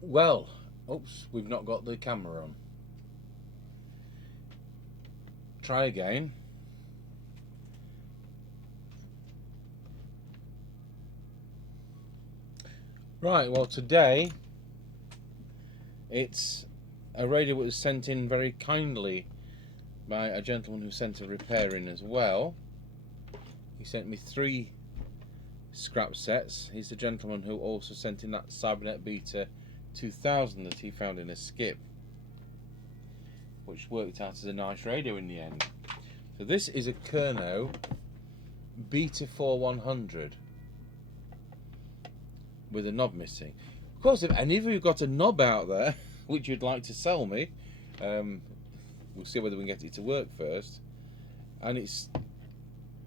Well, oops, we've not got the camera on. Try again. Right, well today it's a radio that was sent in very kindly by a gentleman who sent a repair in as well. He sent me 3 scrap sets. He's the gentleman who also sent in that Cybernet Beta 2000 that he found in a skip, which worked out as a nice radio in the end. So this is a Kernow Beta 4100 with a knob missing. Of course, if any of you have got a knob out there which you'd like to sell me, we'll see whether we can get it to work first. And it's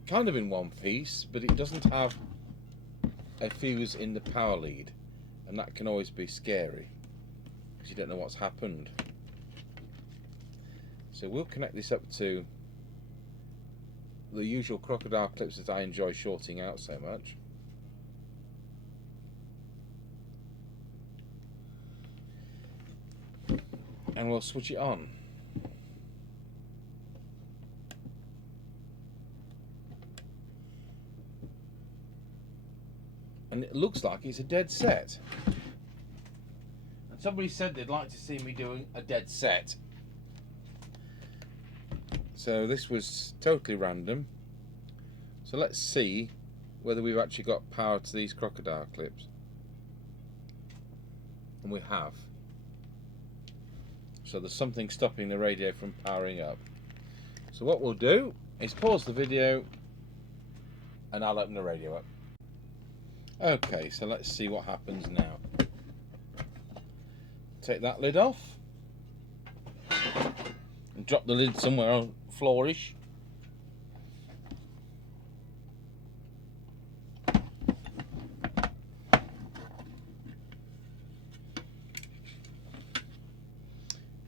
kind of in one piece, but it doesn't have a fuse in the power lead, and that can always be scary because you don't know what's happened. So we'll connect this up to the usual crocodile clips that I enjoy shorting out so much. And we'll switch it on. And it looks like it's a dead set. And somebody said they'd like to see me doing a dead set. So this was totally random. So let's see whether we've actually got power to these crocodile clips. And we have. So there's something stopping the radio from powering up. So what we'll do is pause the video and I'll open the radio up. Okay, so let's see what happens now. Take that lid off and drop the lid somewhere on floorish.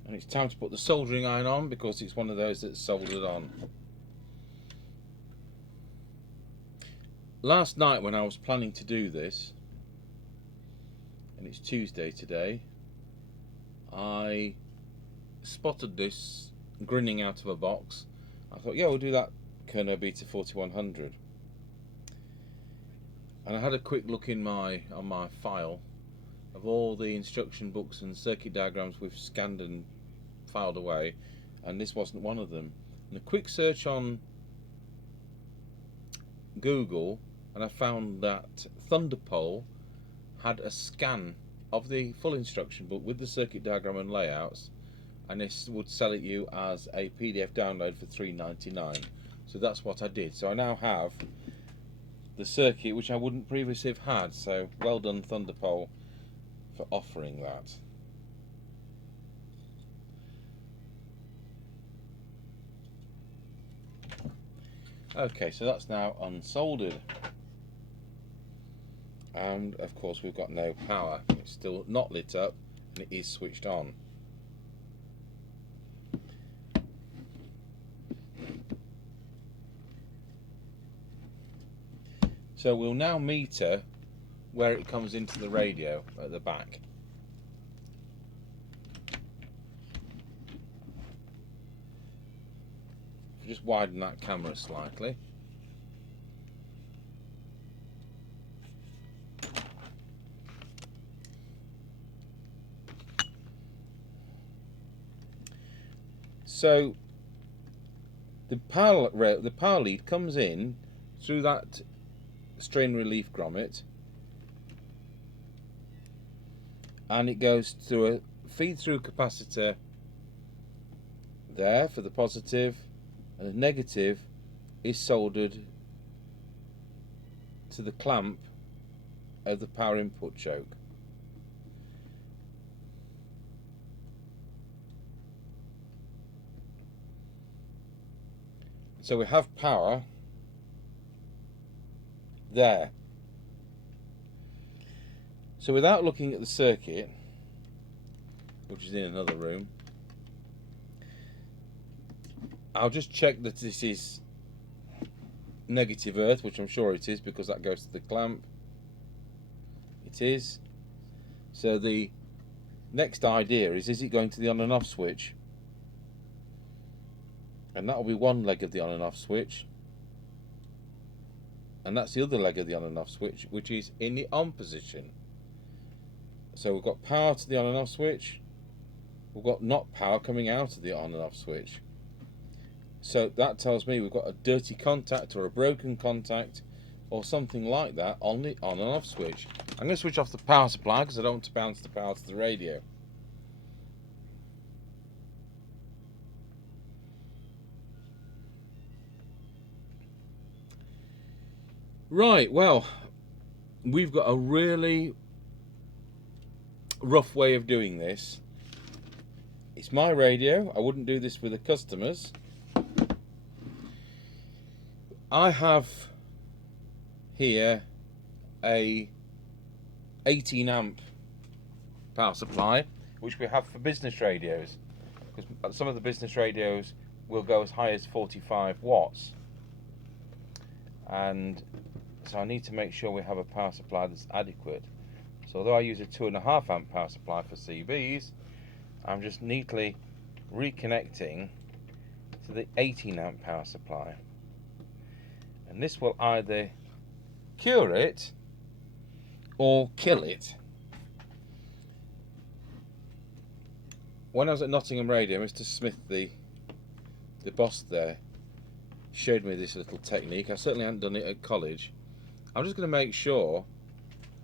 And it's time to put the soldering iron on because it's one of those that's soldered on. Last night when I was planning to do this, and it's Tuesday today, I spotted this grinning out of a box. I thought, yeah, we'll do that Kernow Beta 4100. And I had a quick look in on my file of all the instruction books and circuit diagrams we've scanned and filed away, and this wasn't one of them. And a quick search on Google, and I found that Thunderpole had a scan of the full instruction book with the circuit diagram and layouts, and this would sell it you as a PDF download for $3.99. So that's what I did. So I now have the circuit which I wouldn't previously have had. So well done, Thunderpole, for offering that. Okay, so that's now unsoldered. And of course we've got no power. It's still not lit up and it is switched on. So we'll now meter where it comes into the radio at the back. Just widen that camera slightly. So the power lead comes in through that strain relief grommet, and it goes through a feed through capacitor there for the positive, and the negative is soldered to the clamp of the power input choke. So we have power there. So without looking at the circuit, which is in another room, I'll just check that this is negative earth, which I'm sure it is because that goes to the clamp. It is. So the next idea is it going to the on and off switch? And that will be one leg of the on and off switch. And that's the other leg of the on and off switch, which is in the on position. So we've got power to the on and off switch. We've got not power coming out of the on and off switch. So that tells me we've got a dirty contact or a broken contact or something like that on the on and off switch. I'm going to switch off the power supply because I don't want to bounce the power to the radio. Right, well, we've got a really rough way of doing this. It's my radio. I wouldn't do this with the customers. I have here a 18 amp power supply, which we have for business radios, because some of the business radios will go as high as 45 watts, and so I need to make sure we have a power supply that's adequate. So although I use a 2.5 amp power supply for CBs, I'm just neatly reconnecting to the 18 amp power supply, and this will either cure it or kill it. When I was at Nottingham Radio, Mr. Smith, the boss there, showed me this little technique. I certainly hadn't done it at college. I'm just going to make sure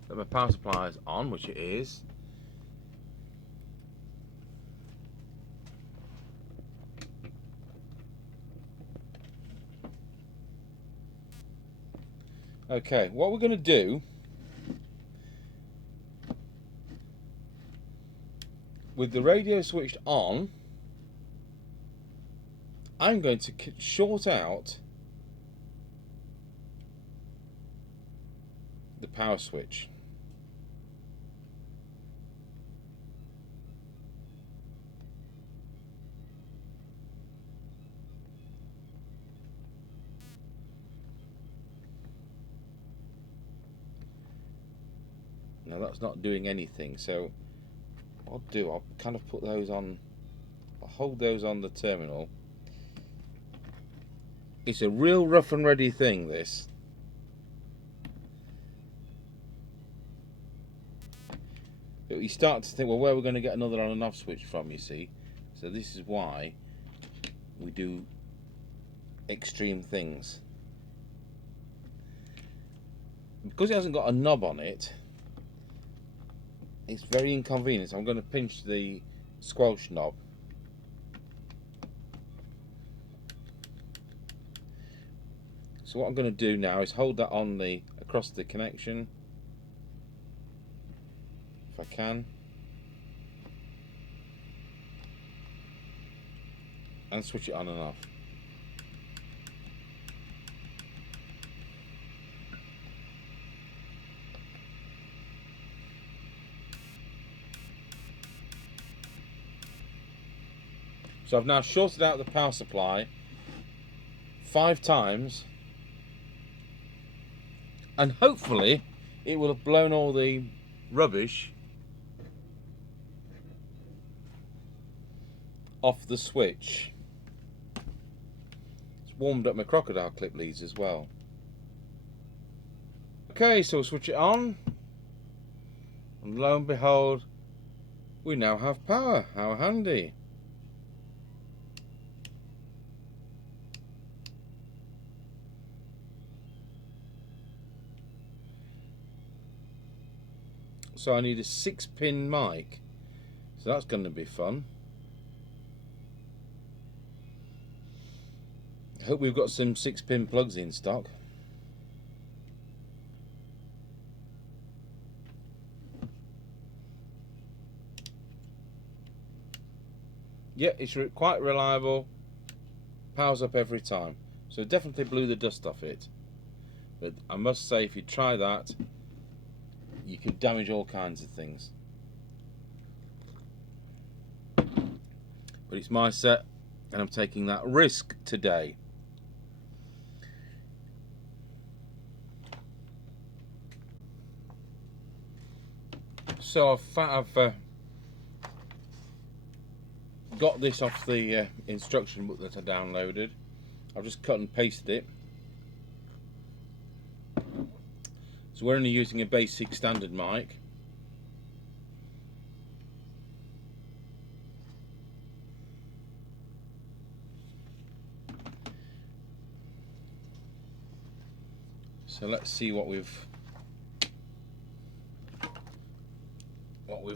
that my power supply is on, which it is. Okay, what we're going to do with the radio switched on, I'm going to short out the power switch. Now that's not doing anything, so what I'll do, I'll kind of put those on, I'll hold those on the terminal. It's a real rough and ready thing, this. But you start to think, well, where we're going to get another on and off switch from, you see. So this is why we do extreme things. Because it hasn't got a knob on it, it's very inconvenient. So I'm going to pinch the squelch knob. So what I'm going to do now is hold that on the across the connection, if I can, and switch it on and off. So I've now shorted out the power supply 5 times, and hopefully it will have blown all the rubbish off the switch. It's warmed up my crocodile clip leads as well. Okay, so we'll switch it on, and lo and behold, we now have power. How handy. So I need a 6-pin mic, so that's going to be fun. I hope we've got some 6-pin plugs in stock. Yeah, it's quite reliable, powers up every time, so definitely blew the dust off it. But I must say, if you try that, you could damage all kinds of things. But it's my set, and I'm taking that risk today. So I've got this off the instruction book that I downloaded. I've just cut and pasted it. So we're only using a basic standard mic. So let's see what we've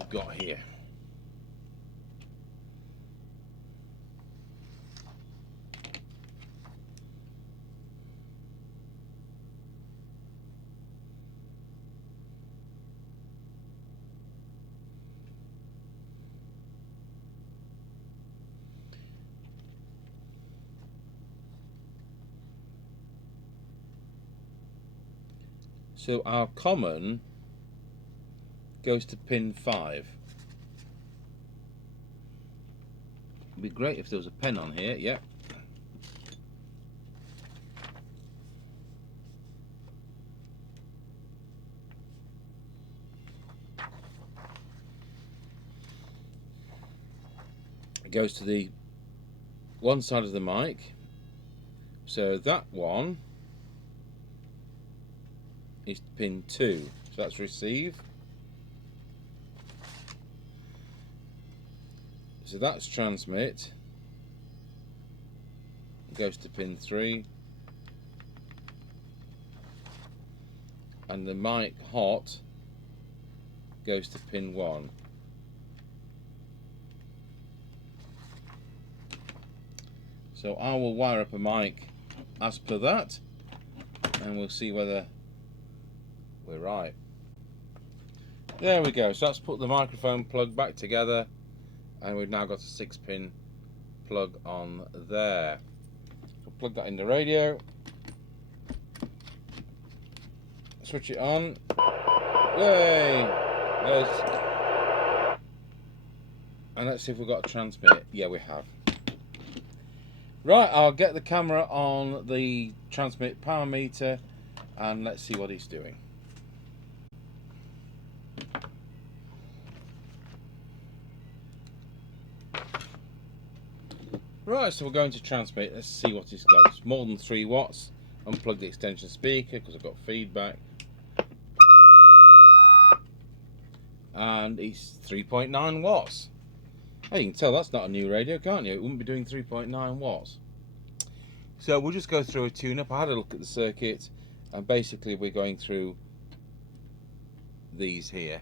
got here. So our common goes to pin 5. It'd be great if there was a pen on here. Yep. It goes to the one side of the mic. So that one is pin 2. So that's receive. So that's transmit. It goes to pin 3. And the mic hot goes to pin 1. So I will wire up a mic as per that, and we'll see whether we're right. There we go. So let's put the microphone plug back together, and we've now got a 6-pin plug on there. We'll plug that in the radio, switch it on. Yay! And let's see if we've got a transmit. Yeah, we have. Right, I'll get the camera on the transmit power meter and let's see what he's doing. Right, so we're going to transmit. Let's see what he's got. It's more than 3 watts. Unplug the extension speaker because I've got feedback. And it's 3.9 watts. Oh, you can tell that's not a new radio, can't you? It wouldn't be doing 3.9 watts. So we'll just go through a tune-up. I had a look at the circuit, and basically we're going through these here.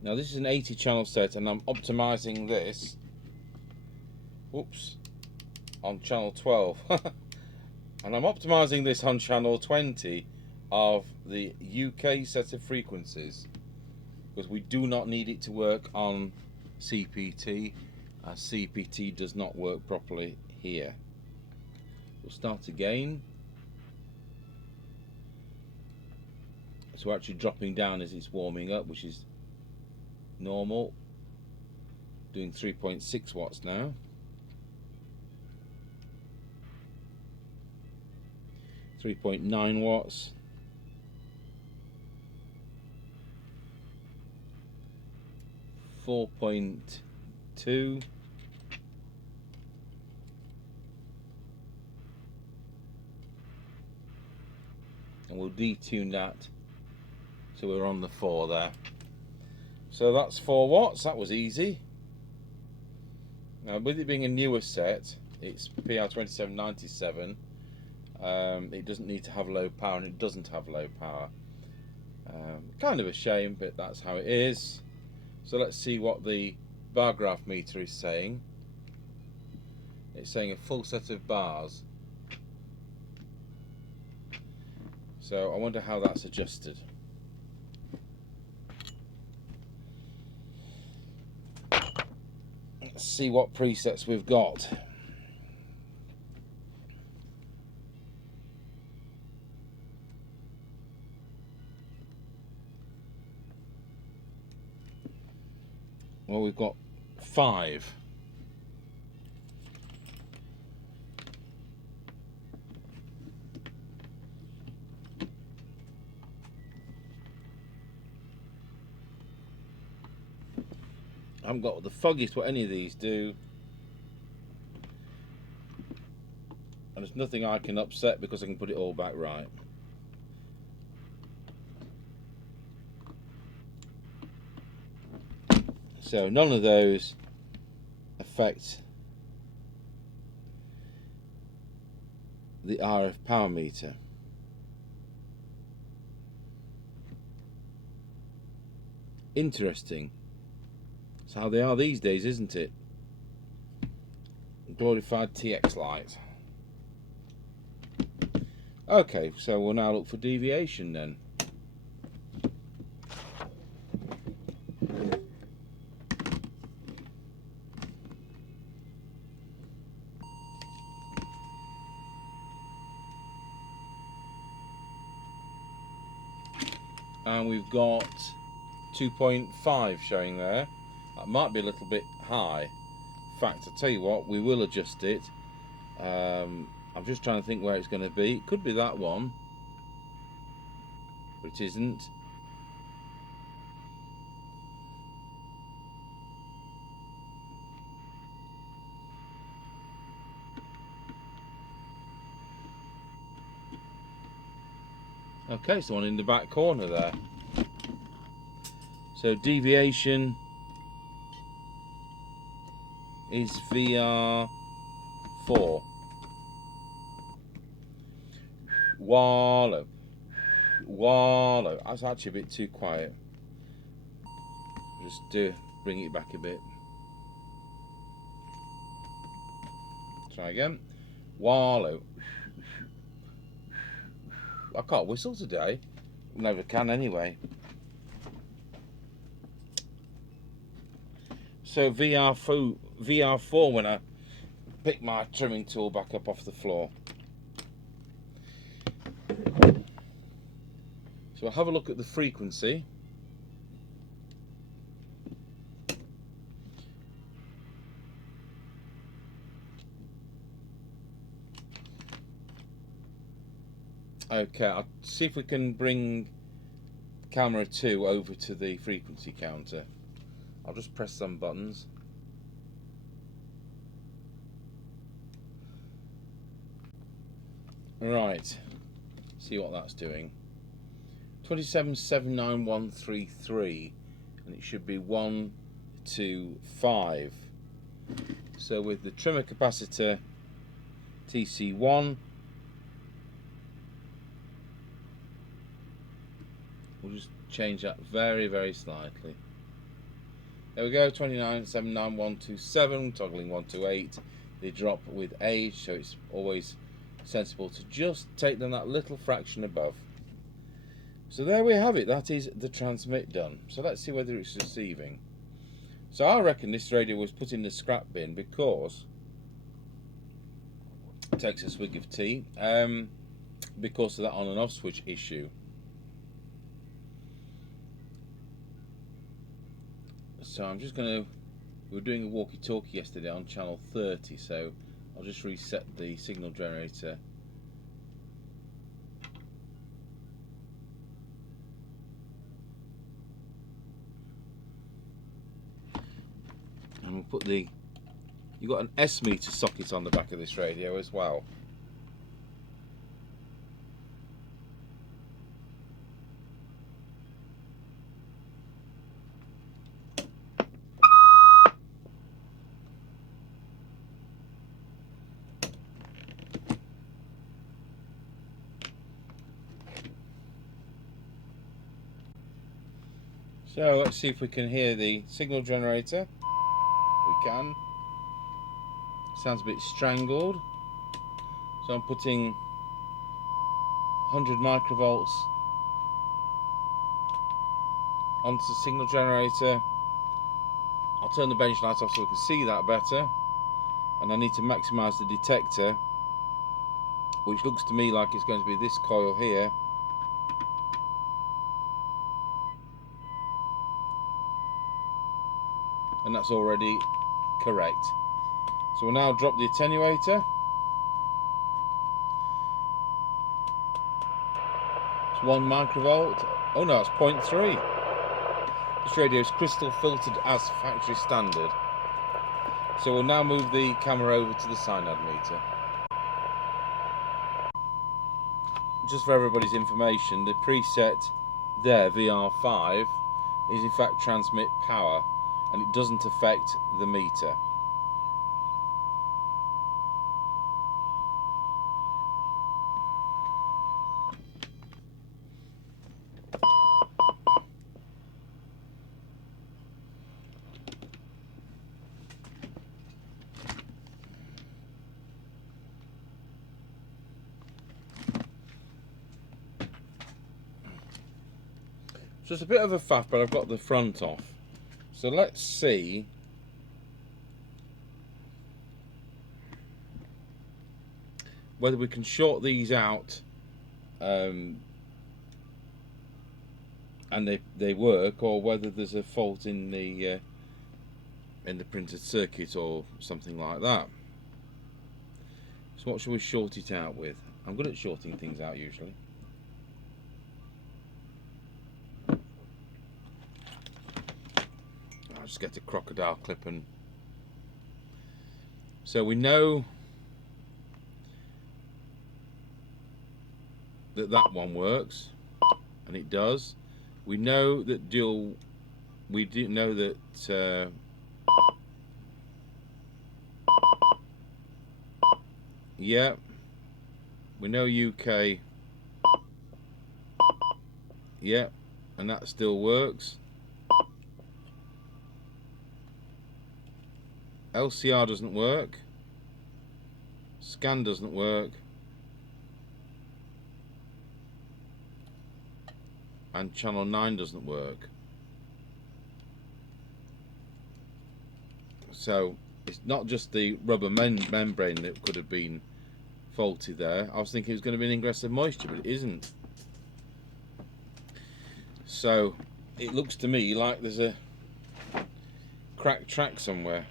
Now this is an 80 channel set, and I'm optimizing this, whoops, on channel 12. And I'm optimizing this on channel 20 of the UK set of frequencies, because we do not need it to work on CPT, as CPT does not work properly here. We'll start again. So we're actually dropping down as it's warming up, which is normal. Doing 3.6 watts now. 3.9 watts. 4.2. And we'll detune that so we're on the 4 there. So that's 4 watts. That was easy. Now with it being a newer set, it's PR27 97. It doesn't need to have low power, and it doesn't have low power. Kind of a shame, but that's how it is. So let's see what the bar graph meter is saying. It's saying a full set of bars. So I wonder how that's adjusted. Let's see what presets we've got. Well, we've got 5. haven't got the foggiest what any of these do. And there's nothing I can upset because I can put it all back right. So none of those affect the RF power meter. Interesting. That's how they are these days, isn't it? Glorified TX light. Okay, so we'll now look for deviation then. And we've got 2.5 showing there. That might be a little bit high. In fact, I'll tell you what, we will adjust it. I'm just trying to think where it's going to be. It could be that one, but it isn't. Okay, it's the one in the back corner there. So deviation is VR4. Wallow. Wallow. That's actually a bit too quiet. Just bring it back a bit. Try again. Wallow. I can't whistle today. Never can anyway. So VR4 when I pick my trimming tool back up off the floor. So I'll have a look at the frequency. Okay, I'll see if we can bring camera 2 over to the frequency counter. I'll just press some buttons. Right, see what that's doing. 2779133, and it should be 125. So with the trimmer capacitor TC1, we'll just change that very slightly. There we go, 2979127, toggling 128. They drop with age, so it's always sensible to just take them that little fraction above. So there we have it, that is the transmit done. So let's see whether it's receiving. So I reckon this radio was put in the scrap bin because it takes a swig of tea, because of that on and off switch issue. So I'm just going to, we were doing a walkie-talkie yesterday on channel 30, so I'll just reset the signal generator. And we'll put the, you've got an S meter socket on the back of this radio as well. So let's see if we can hear the signal generator. We can. Sounds a bit strangled. So I'm putting 100 microvolts onto the signal generator. I'll turn the bench light off so we can see that better. And I need to maximise the detector, which looks to me like it's going to be this coil here. And that's already correct. So we'll now drop the attenuator. It's 1 microvolt. Oh no, it's 0.3. This radio is crystal filtered as factory standard. So we'll now move the camera over to the cyanide meter. Just for everybody's information, the preset there, VR5, is in fact transmit power, and it doesn't affect the meter. So it's a bit of a faff, but I've got the front off. So let's see whether we can short these out and they work, or whether there's a fault in the printed circuit or something like that. So what should we short it out with? I'm good at shorting things out usually. I'll just get a crocodile clip, and so we know that that one works, and it does. We know that dual. We do know that yeah, we know UK. Yeah, and that still works. LCR doesn't work. Scan doesn't work. And channel 9 doesn't work. So it's not just the rubber membrane that could have been faulty there. I was thinking it was going to be an ingress of moisture, but it isn't. So it looks to me like there's a cracked track somewhere.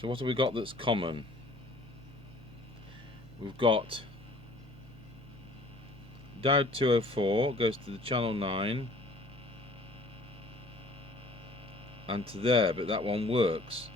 So what have we got that's common? We've got diode 204 goes to the channel 9 and to there, but that one works.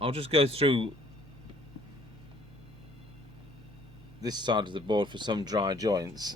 I'll just go through this side of the board for some dry joints.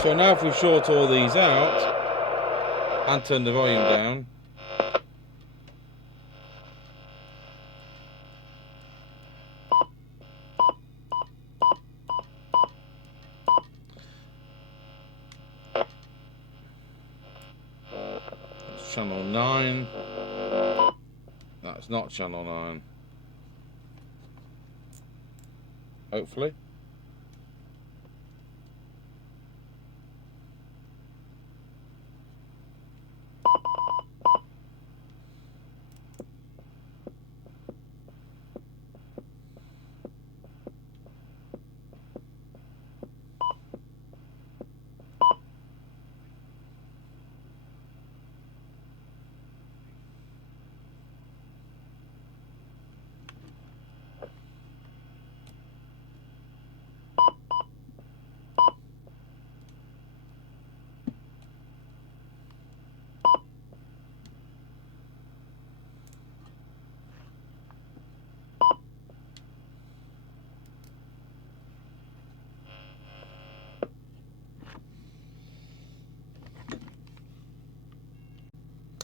So now if we short all these out and turn the volume down, that's channel 9, that's not channel 9, hopefully.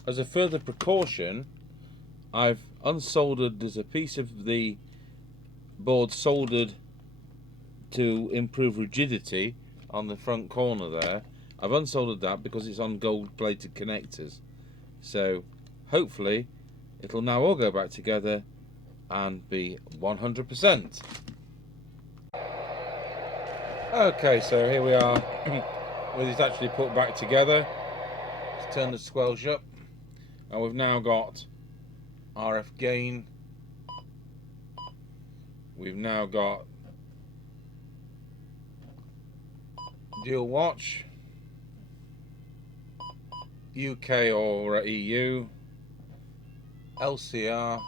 As a further precaution, I've unsoldered, there's a piece of the board soldered to improve rigidity on the front corner there. I've unsoldered that because it's on gold plated connectors. So hopefully it'll now all go back together and be 100%. Okay, so here we are with it actually put back together. Let's turn the squelch up, and we've now got RF gain. We've now got dual watch, UK or EU, LCR,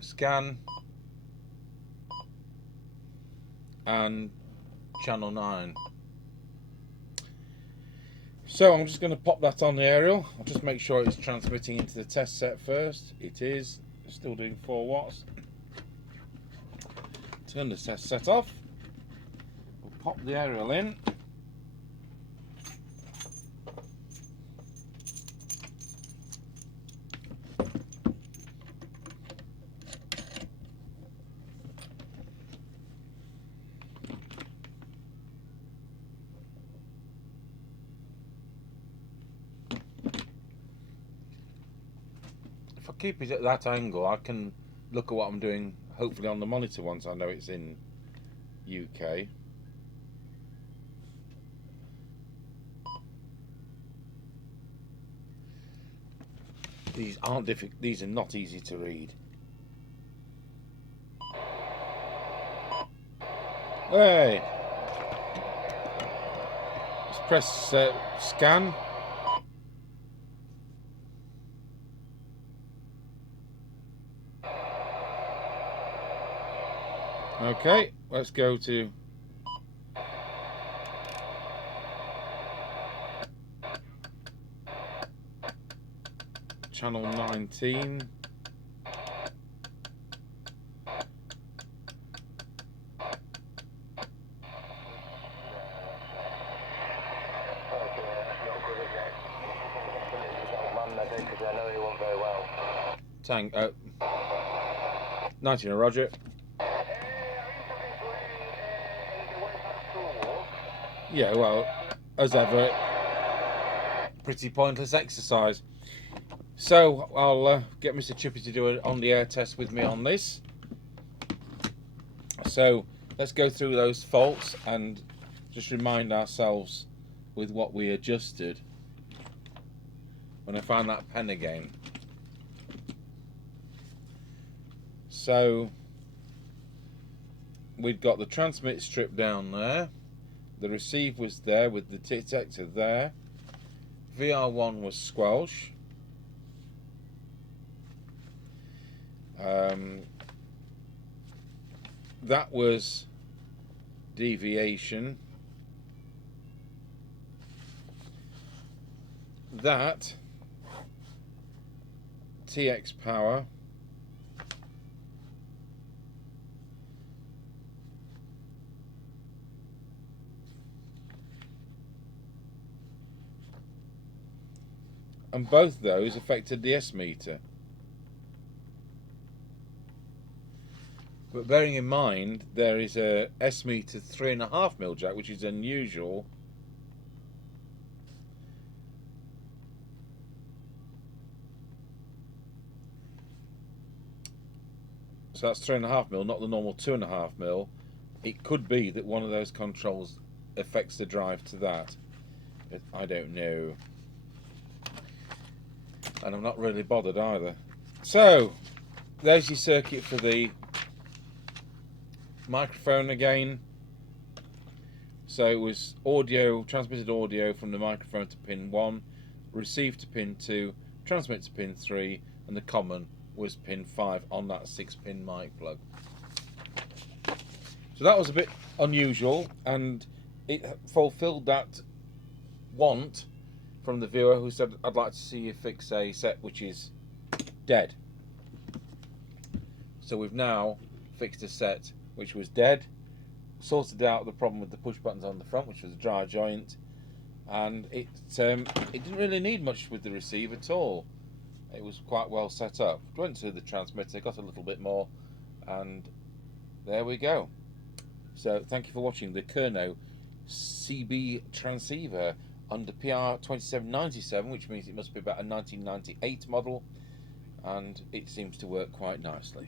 scan, and channel 9. So I'm just going to pop that on the aerial. I'll just make sure it's transmitting into the test set first. It is still doing 4 watts. Turn the test set off. We'll pop the aerial in. If I keep it at that angle, I can look at what I'm doing, hopefully on the monitor once I know it's in UK. These aren't difficult. These are not easy to read. Hey, let's press scan. Okay, let's go to channel 19. Tang 19, Roger. Yeah, well, as ever, pretty pointless exercise. So I'll get Mr. Chippy to do an on-the-air test with me on this. So let's go through those faults and just remind ourselves with what we adjusted when I found that pen again. So we'd got the transmit strip down there. The receive was there with the detector there. VR1 was squelch. That was deviation. That TX power. And both those affected the S meter. But bearing in mind there is a S meter 3.5mm jack, which is unusual. So that's 3.5mm, not the normal 2.5mm. It could be that one of those controls affects the drive to that. I don't know. And I'm not really bothered either. So there's your circuit for the microphone again. So it was audio, transmitted audio from the microphone to pin 1, received to pin 2, transmit to pin 3, and the common was pin 5 on that 6-pin mic plug. So that was a bit unusual, and it fulfilled that want from the viewer who said, I'd like to see you fix a set which is dead. So we've now fixed a set which was dead, sorted out the problem with the push buttons on the front, which was a dry joint, and it didn't really need much with the receiver at all. It was quite well set up. Went to the transmitter, got a little bit more, and there we go. So thank you for watching the Kernow CB transceiver under PR2797, which means it must be about a 1998 model, and it seems to work quite nicely.